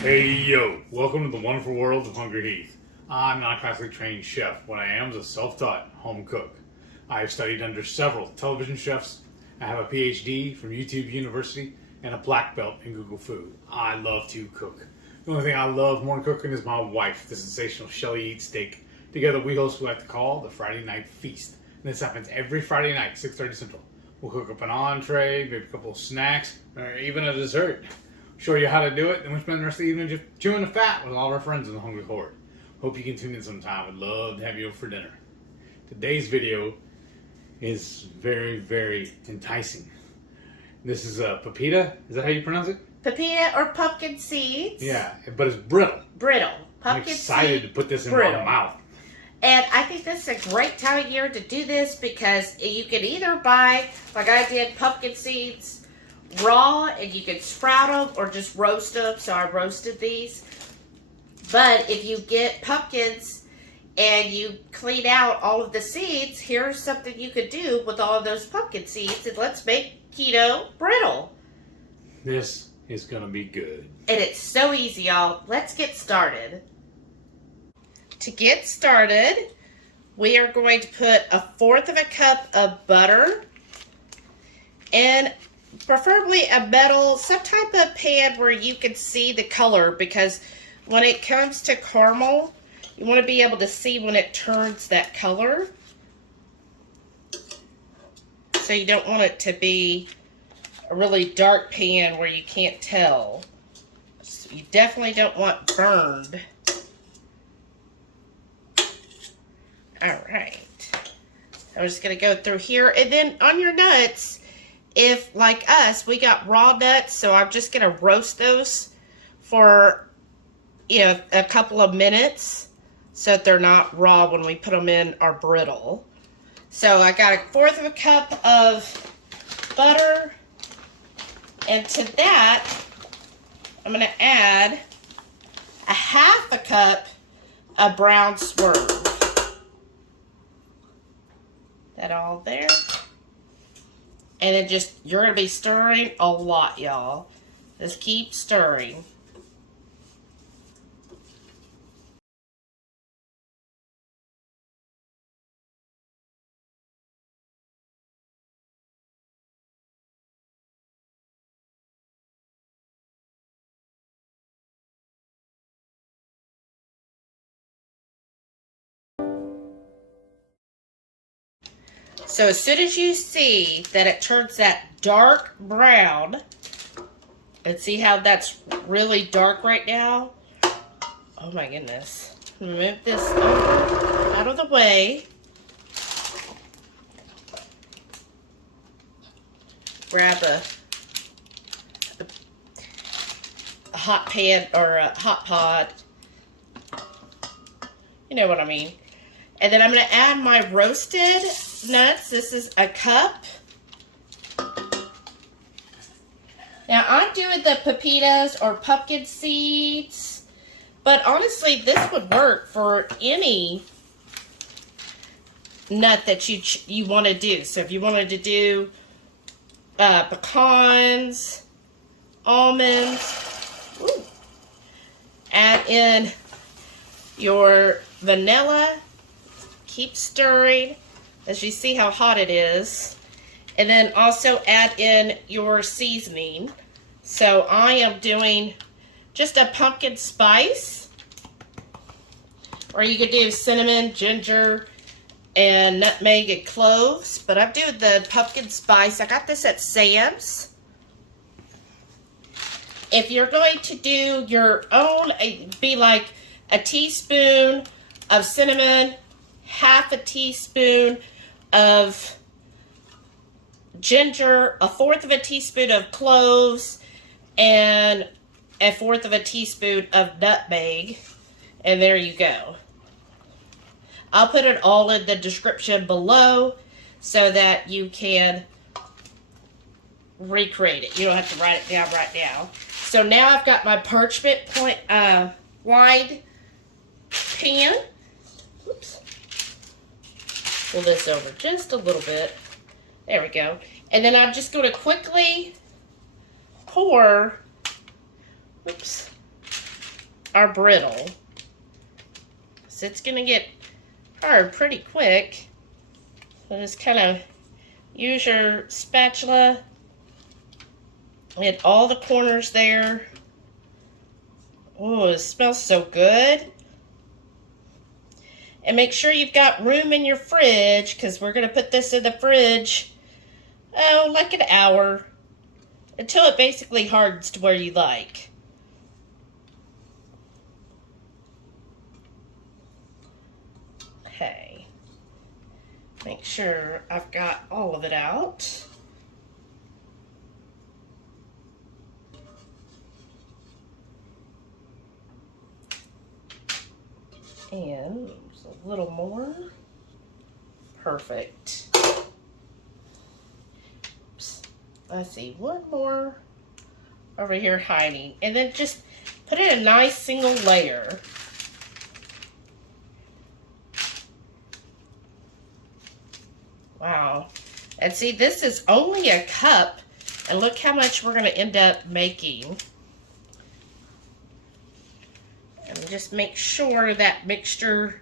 Hey yo, welcome to the wonderful world of HungryHeath. I'm not a classically trained chef. What I am is a self-taught home cook. I have studied under several television chefs. I have a PhD from YouTube University and a black belt in Google Food. I love to cook. The only thing I love more than cooking is my wife, the sensational Shelly Eats Steak. Together we host what we like to call the Friday Night Feast. And this happens every Friday night, 6:30 Central. We'll cook up an entree, maybe a couple of snacks, or even a dessert. Show you how to do it, then we spend the rest of the evening just chewing the fat with all of our friends in the HungryHorde. Hope you can tune in sometime. Would love to have you over for dinner. Today's video is very, very enticing. This is a pepita. Is that how you pronounce it? Pepita or pumpkin seeds. Yeah, but it's brittle. Brittle. I'm excited to put this in brittle. my mouth. And I think this is a great time of year to do this because you can either buy, like I did, pumpkin seeds raw and you can sprout them or just roast them. So I roasted these. But if you get pumpkins and you clean out all of the seeds, here's something you could do with all of those pumpkin seeds. And let's make keto brittle. This is going to be good. And it's so easy, y'all. Let's get started. To get started, we are going to put 1/4 cup of butter in preferably a metal, some type of pan where you can see the color, because when it comes to caramel, you want to be able to see when it turns that color. So you don't want it to be a really dark pan where you can't tell. So you definitely don't want burned. Alright. I'm just going to go through here. And then on your nuts, if, like us, we got raw nuts, so I'm just going to roast those for, a couple of minutes so that they're not raw when we put them in our brittle. So I got 1/4 cup of butter, and to that, I'm going to add 1/2 cup of brown swerve. That all there. And then you're going to be stirring a lot, y'all. Just keep stirring. So as soon as you see that it turns that dark brown, and see how that's really dark right now? Oh my goodness. Move this over out of the way. Grab a hot pan or a hot pot. You know what I mean. And then I'm going to add my roasted nuts. This is 1 cup. Now I'm doing the pepitas or pumpkin seeds, but honestly this would work for any nut that you want to do. So if you wanted to do pecans, almonds, add in your vanilla. Keep stirring as you see how hot it is. And then also add in your seasoning. So I am doing just a pumpkin spice. Or you could do cinnamon, ginger, and nutmeg and cloves. But I'm doing the pumpkin spice. I got this at Sam's. If you're going to do your own, it'd be like a teaspoon of cinnamon, 1/2 teaspoon of ginger, 1/4 teaspoon of cloves, and 1/4 teaspoon of nutmeg. And there you go. I'll put it all in the description below so that you can recreate it. You don't have to write it down right now. So now I've got my parchment lined pan. Oops. Pull this over just a little bit. There we go. And then I'm just going to quickly pour, oops, our brittle. So it's going to get hard pretty quick. So just kind of use your spatula. Hit all the corners there. Oh, it smells so good. And make sure you've got room in your fridge, because we're going to put this in the fridge, oh, like an hour, until it basically hardens to where you like. Okay. Make sure I've got all of it out. And just a little more. Perfect. Oops. I see one more over here hiding. And then just put in a nice single layer. Wow. And see, this is only a cup. And look how much we're going to end up making. And just make sure that mixture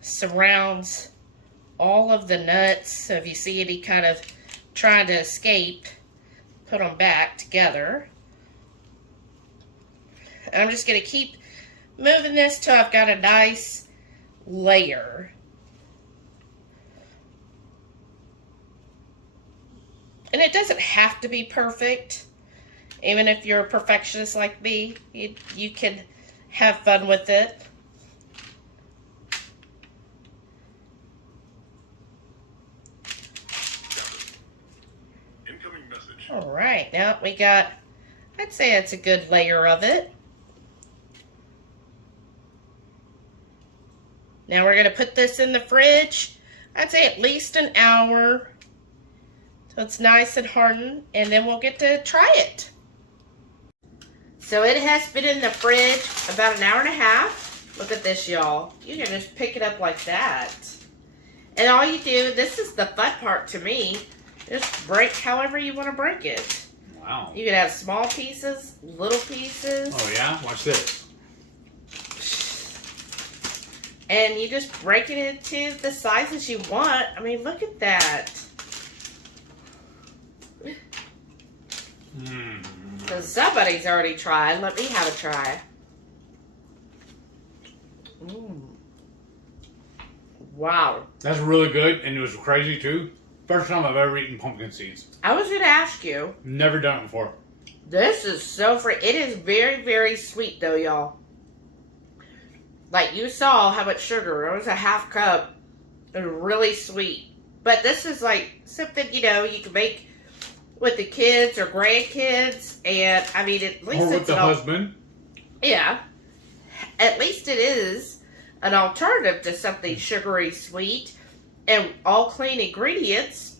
surrounds all of the nuts. So if you see any kind of trying to escape, put them back together. And I'm just going to keep moving this till I've got a nice layer. And it doesn't have to be perfect. Even if you're a perfectionist like me, you can have fun with it. Incoming message. All right, now we got, I'd say it's a good layer of it. Now we're going to put this in the fridge. I'd say at least an hour. So it's nice and hardened, and then we'll get to try it. So it has been in the fridge about an hour and a half. Look at this, y'all. You can just pick it up like that. And all you do, this is the fun part to me, just break however you want to break it. Wow. You can have small pieces, little pieces. Oh yeah? Watch this. And you just break it into the sizes you want. I mean, look at that. So somebody's already tried. Let me have a try. Wow. That's really good, and it was crazy too. First time I've ever eaten pumpkin seeds. I was going to ask you. Never done it before. This is so free. It is very, very sweet though, y'all. Like you saw how much sugar. It was a half cup. It was really sweet. But this is like something, you know, you can make with the kids or grandkids, and I mean, at least or with it's the husband. Yeah, at least it is an alternative to something sugary sweet, and all clean ingredients,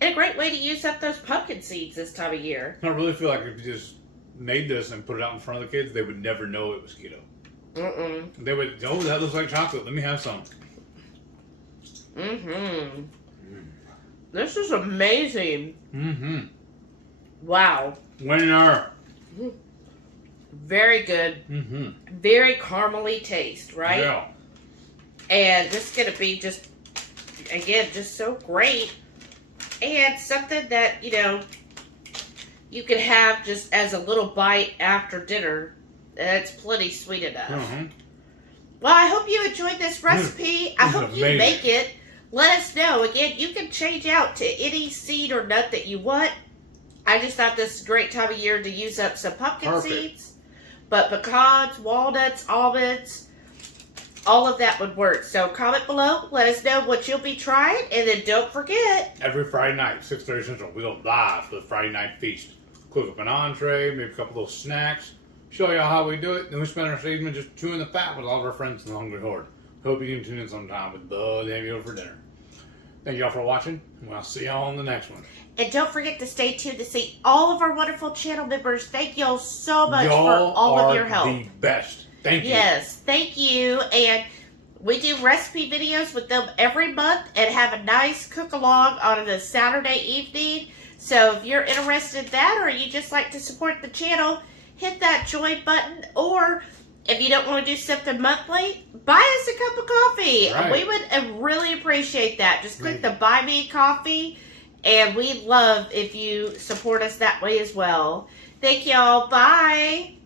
and a great way to use up those pumpkin seeds this time of year. I really feel like if you just made this and put it out in front of the kids, they would never know it was keto. They would, oh, that looks like chocolate. Let me have some. This is amazing. Wow. Winner. Very good. Very caramely taste, right? Yeah. And this is going to be just, again, just so great. And something that, you know, you can have just as a little bite after dinner. It's plenty sweet enough. Well, I hope you enjoyed this recipe. I hope you make it. Let us know. Again, you can change out to any seed or nut that you want. I just thought this is a great time of year to use up some pumpkin seeds. But pecans, walnuts, almonds, all of that would work. So comment below. Let us know what you'll be trying. And then don't forget. Every Friday night, 6:30 Central, we go live for the Friday night feast. Cook up an entree, maybe a couple of those snacks. Show y'all how we do it. Then we spend our evening just chewing the fat with all of our friends in the Hungry Horde. Hope you can tune in sometime. We'd love to have you over for dinner. Thank y'all for watching, and I'll see y'all on the next one. And don't forget to stay tuned to see all of our wonderful channel members. Thank y'all so much for all of your help. Y'all are the best. Thank you. Yes, thank you. And we do recipe videos with them every month and have a nice cook-along on a Saturday evening. So if you're interested in that, or you just like to support the channel, hit that join button, or If you don't want to do something monthly, buy us a cup of coffee. Right. We would really appreciate that. Just click the Buy Me Coffee, and we love if you support us that way as well. Thank y'all. Bye.